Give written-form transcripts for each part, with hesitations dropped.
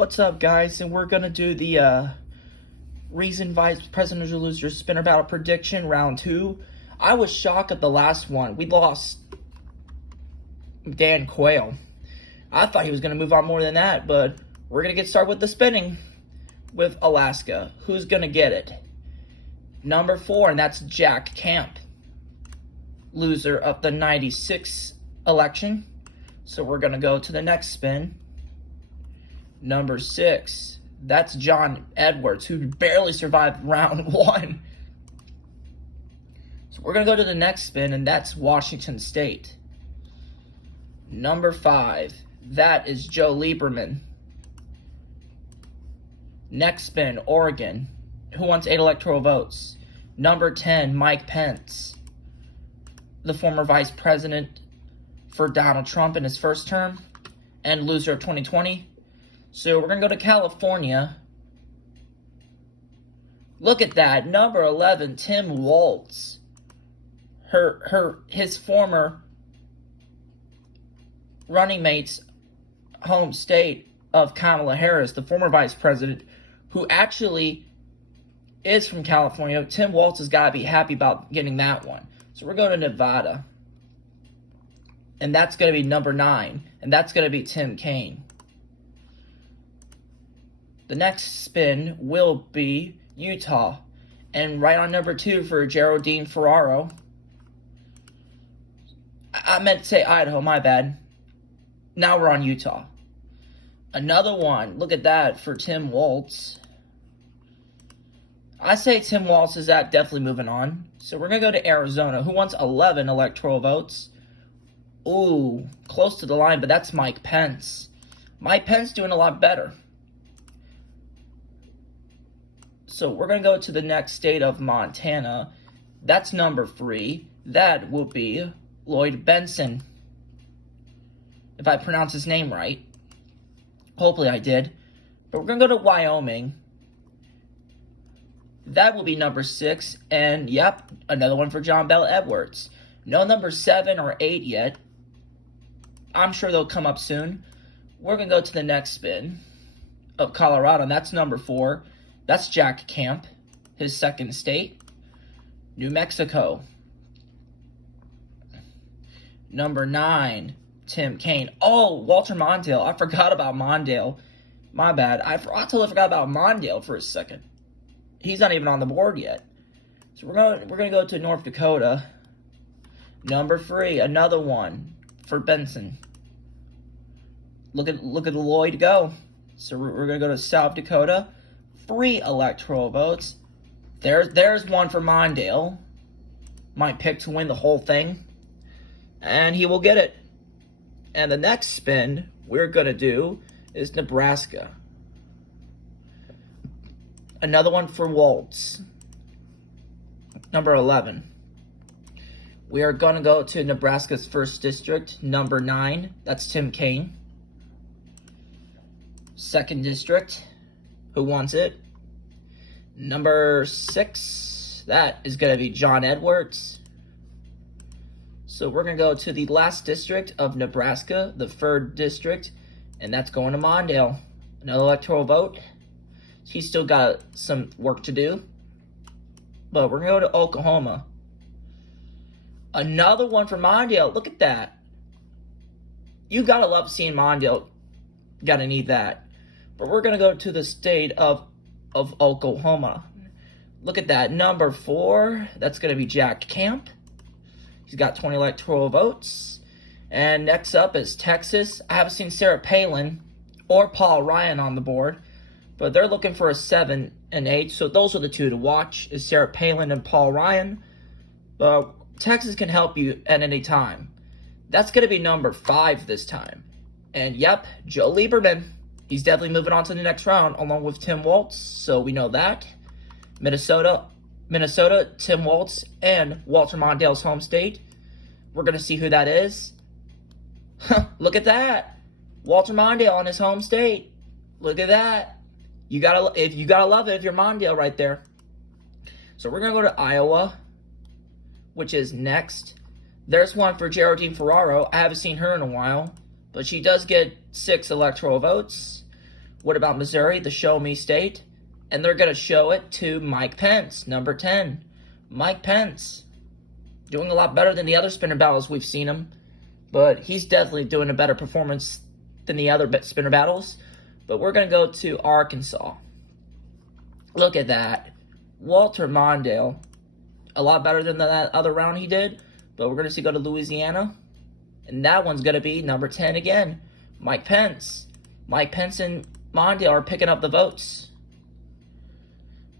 What's up, guys? And we're gonna do the reason vice president will lose your spinner battle prediction round 2. I was shocked at the last one. We lost Dan Quayle. I thought he was gonna move on more than that, but we're gonna get started with the spinning with Alaska. Who's gonna get it? Number 4, and that's Jack Camp, loser of the 96 election. So we're gonna go to the next spin. Number 6, that's John Edwards, who barely survived round 1. So we're going to go to the next spin, and that's Washington State. Number 5, that is Joe Lieberman. Next spin, Oregon, who wants 8 electoral votes. Number 10, Mike Pence, the former vice president for Donald Trump in his first term and loser of 2020. So we're going to go to California. Look at that. Number 11, Tim Walz. His former running mate's home state of Kamala Harris, the former vice president, who actually is from California. Tim Walz has got to be happy about getting that one. So we're going to Nevada. And that's going to be number 9. And that's going to be Tim Kaine. The next spin will be Utah. And right on number 2 for Geraldine Ferraro. I meant to say Idaho, my bad. Now we're on Utah. Another one, look at that, for Tim Walz. I say Tim Walz is definitely moving on. So we're going to go to Arizona, who wants 11 electoral votes. Ooh, close to the line, but that's Mike Pence. Mike Pence doing a lot better. So we're going to go to the next state of Montana. That's number 3. That will be Lloyd Benson, if I pronounce his name right. Hopefully I did. But we're going to go to Wyoming. That will be number 6. And, yep, another one for John Bel Edwards. No number 7 or 8 yet. I'm sure they'll come up soon. We're going to go to the next spin of Colorado, and that's number 4. That's Jack Camp, his second state. New Mexico. Number 9, Tim Kaine. Oh, Walter Mondale. I forgot about Mondale. My bad. I totally forgot about Mondale for a second. He's not even on the board yet. So we're gonna go to North Dakota. Number 3, another one for Benson. Look at Lloyd go. So we're gonna go to South Dakota. 3 electoral votes. There's one for Mondale. My pick to win the whole thing. And he will get it. And the next spin we're going to do is Nebraska. Another one for Walz. Number 11. We are going to go to Nebraska's 1st district. Number 9. That's Tim Kaine. 2nd district. Who wants it? Number 6, that is going to be John Edwards. So we're going to go to the last district of Nebraska, the 3rd district, and that's going to Mondale. Another electoral vote. He's still got some work to do. But we're going to go to Oklahoma. Another one for Mondale. Look at that. You got to love seeing Mondale. Got to need that. But we're going to go to the state of Oklahoma. Look at that. Number 4, that's going to be Jack Camp. He's got 20 electoral votes. And next up is Texas. I haven't seen Sarah Palin or Paul Ryan on the board, but they're looking for a 7 and 8. So those are the 2 to watch, is Sarah Palin and Paul Ryan. But Texas can help you at any time. That's going to be number 5 this time. And yep, Joe Lieberman. He's definitely moving on to the next round, along with Tim Walz, so we know that. Minnesota, Tim Walz, and Walter Mondale's home state. We're going to see who that is. Look at that. Walter Mondale on his home state. Look at that. You gotta love it if you're Mondale right there. So we're going to go to Iowa, which is next. There's one for Geraldine Ferraro. I haven't seen her in a while, but she does get 6 electoral votes. What about Missouri, the show me state? And they're going to show it to Mike Pence, number 10. Mike Pence. Doing a lot better than the other spinner battles we've seen him. But he's definitely doing a better performance than the other spinner battles. But we're going to go to Arkansas. Look at that. Walter Mondale. A lot better than that other round he did. But we're going to go to Louisiana. And that one's going to be number 10 again. Mike Pence. Mike Pence and Mondale are picking up the votes.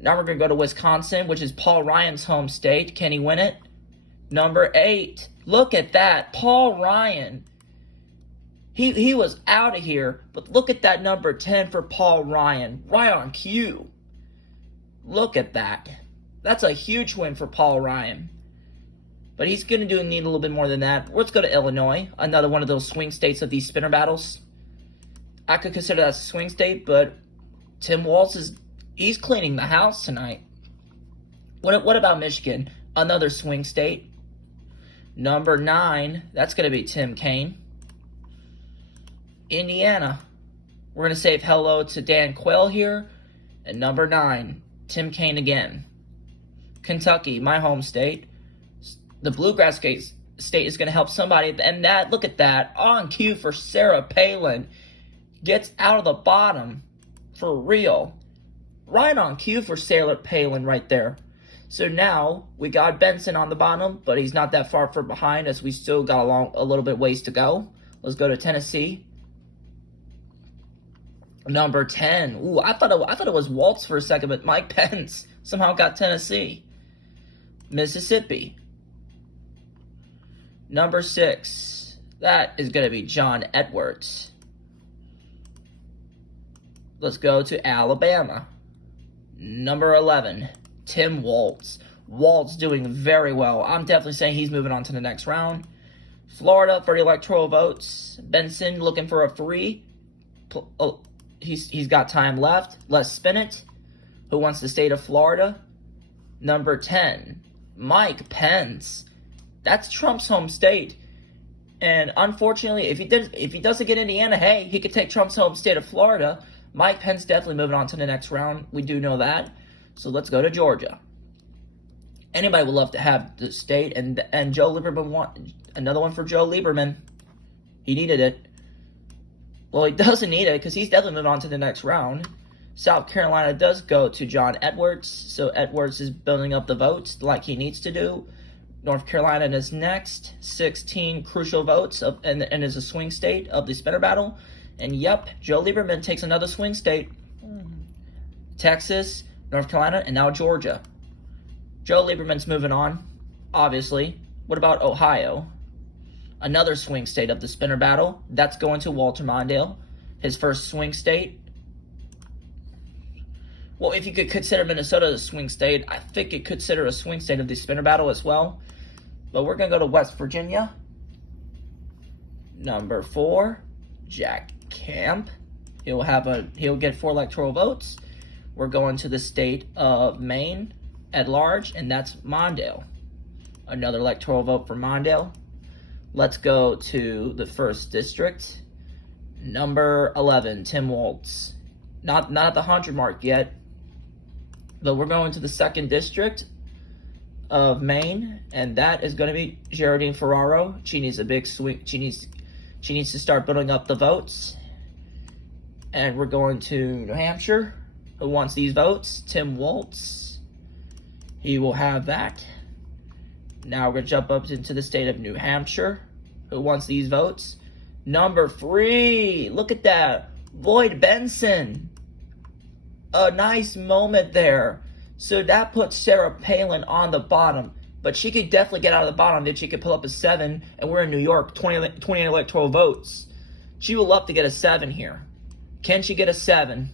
Now we're going to go to Wisconsin, which is Paul Ryan's home state. Can he win it? Number 8. Look at that. Paul Ryan. He was out of here. But look at that number 10 for Paul Ryan. Right on cue. Look at that. That's a huge win for Paul Ryan. But he's going to need a little bit more than that. Let's go to Illinois. Another one of those swing states of these spinner battles. I could consider that a swing state, but Tim Walz he's cleaning the house tonight. What about Michigan? Another swing state. Number 9, that's going to be Tim Kaine. Indiana, we're going to say hello to Dan Quayle here. And number 9, Tim Kaine again. Kentucky, my home state. The Bluegrass state is going to help somebody. And that, look at that, on cue for Sarah Palin. Gets out of the bottom for real. Right on cue for Sarah Palin right there. So now we got Benson on the bottom, but he's not that far from behind as we still got a little bit ways to go. Let's go to Tennessee. Number 10. Ooh, I thought it was Walz for a second, but Mike Pence somehow got Tennessee. Mississippi. Number 6. That is going to be John Edwards. Let's go to Alabama. Number 11, Tim Walz. Walz doing very well. I'm definitely saying he's moving on to the next round. Florida for the electoral votes. Benson looking for a 3. Oh, he's got time left. Let's spin it. Who wants the state of Florida? Number 10, Mike Pence. That's Trump's home state. And unfortunately, if he doesn't get Indiana, hey, he could take Trump's home state of Florida. Mike Pence definitely moving on to the next round. We do know that. So let's go to Georgia. Anybody would love to have the state, and Joe Lieberman another one for Joe Lieberman. He needed it. Well, he doesn't need it because he's definitely moving on to the next round. South Carolina does go to John Edwards, so Edwards is building up the votes like he needs to do. North Carolina is next, 16 crucial votes, and is a swing state of the spinner battle. And yep, Joe Lieberman takes another swing state. Texas, North Carolina, and now Georgia. Joe Lieberman's moving on, obviously. What about Ohio? Another swing state of the spinner battle. That's going to Walter Mondale, his first swing state. Well, if you could consider Minnesota a swing state, I think it consider a swing state of the spinner battle as well. But we're going to go to West Virginia. Number 4, Jack Kemp. He'll get 4 electoral votes. We're going to the state of Maine at large, and that's Mondale. Another electoral vote for Mondale. Let's go to the 1st district. Number 11, Tim Walz. Not at the 100 mark yet, but we're going to the 2nd district of Maine, and that is going to be Geraldine Ferraro. She needs a big swing. She needs to start building up the votes. And we're going to New Hampshire. Who wants these votes? Tim Walz. He will have that. Now we're going to jump up into the state of New Hampshire. Who wants these votes? Number 3. Look at that. Lloyd Benson. A nice moment there. So that puts Sarah Palin on the bottom. But she could definitely get out of the bottom if she could pull up a 7. And we're in New York, 28 electoral votes. She will love to get a 7 here. Can she get a 7?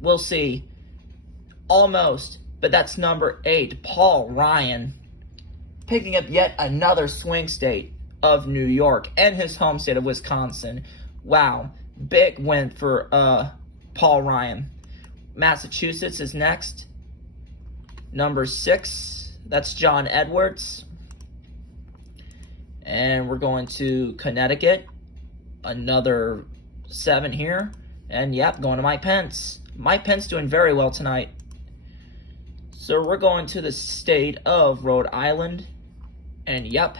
We'll see. Almost. But that's number 8, Paul Ryan. Picking up yet another swing state of New York and his home state of Wisconsin. Wow. Big win for Paul Ryan. Massachusetts is next. Number 6, that's John Edwards. And we're going to Connecticut. Another 7 here. And yep, going to Mike Pence. Mike Pence doing very well tonight. So we're going to the state of Rhode Island. And yep,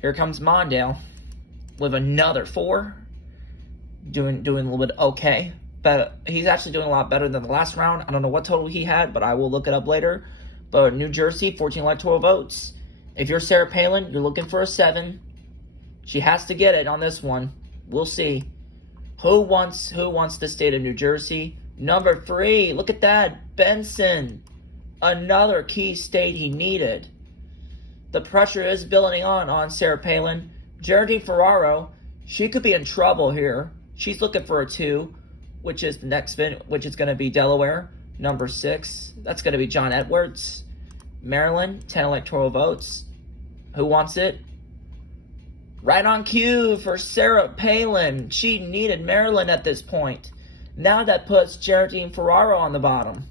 here comes Mondale with another 4. Doing a little bit okay. But he's actually doing a lot better than the last round. I don't know what total he had, but I will look it up later. But New Jersey, 14 electoral votes. If you're Sarah Palin, you're looking for a 7. She has to get it on this one. We'll see. Who wants the state of New Jersey? Number 3, look at that. Benson. Another key state he needed. The pressure is building on Sarah Palin. Geraldine Ferraro, she could be in trouble here. She's looking for a 2, which is the next which is going to be Delaware. Number 6, that's going to be John Edwards. Maryland, 10 electoral votes. Who wants it? Right on cue for Sarah Palin. She needed Maryland at this point. Now that puts Geraldine Ferraro on the bottom.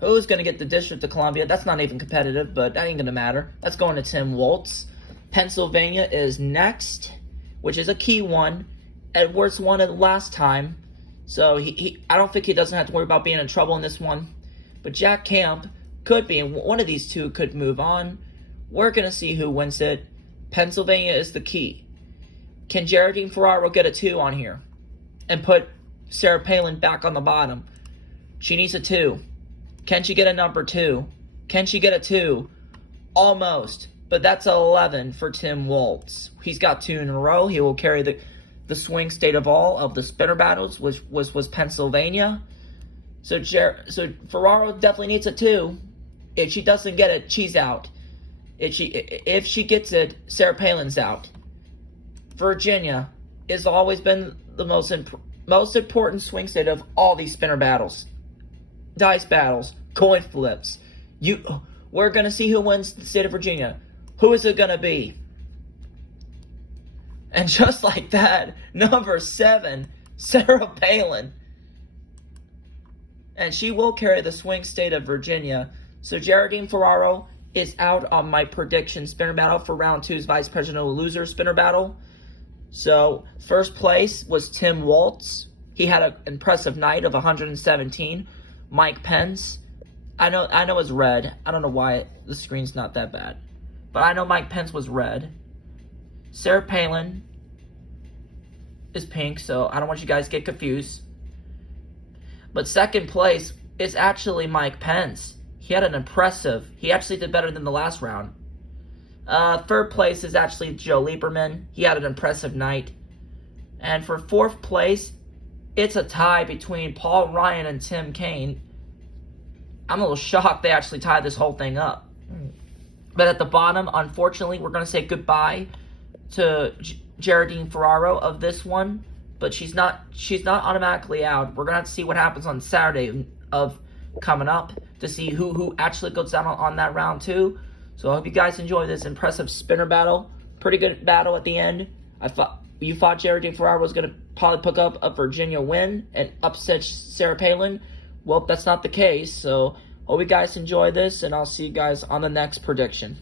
Who's going to get the District of Columbia? That's not even competitive, but that ain't going to matter. That's going to Tim Walz. Pennsylvania is next, which is a key one. Edwards won it last time, so I don't think he doesn't have to worry about being in trouble in this one. But Jack Camp could be, and one of these two could move on. We're going to see who wins it. Pennsylvania is the key. Can Geraldine Ferraro get a 2 on here and put Sarah Palin back on the bottom? She needs a 2. Can she get a number 2? Can she get a 2? Almost. But that's 11 for Tim Walz. He's got 2 in a row. He will carry the swing state of all of the spinner battles, which was Pennsylvania. So Ferraro definitely needs a 2. If she doesn't get it, she's out. If she gets it, Sarah Palin's out. Virginia has always been the most important swing state of all these spinner battles. Dice battles, coin flips. We're going to see who wins the state of Virginia. Who is it going to be? And just like that, number 7, Sarah Palin. And she will carry the swing state of Virginia. So Geraldine Ferraro is out on my prediction spinner battle for round 2's vice presidential loser spinner battle. So first place was Tim Walz. He had an impressive night of 117. Mike Pence. I know it's red. I don't know why the screen's not that bad. But I know Mike Pence was red. Sarah Palin is pink, so I don't want you guys to get confused. But second place is actually Mike Pence. He had an he actually did better than the last round. Third place is actually Joe Lieberman. He had an impressive night. And for fourth place, it's a tie between Paul Ryan and Tim Kaine. I'm a little shocked they actually tied this whole thing up. But at the bottom, unfortunately, we're going to say goodbye to Geraldine Ferraro of this one. But she's not automatically out. We're going to have to see what happens on Saturday of coming up to see who actually goes down on that round 2. So I hope you guys enjoy this impressive spinner battle. Pretty good battle at the end. You thought Geraldine Ferraro was going to probably pick up a Virginia win and upset Sarah Palin. Well, that's not the case. So hope you guys enjoy this, and I'll see you guys on the next prediction.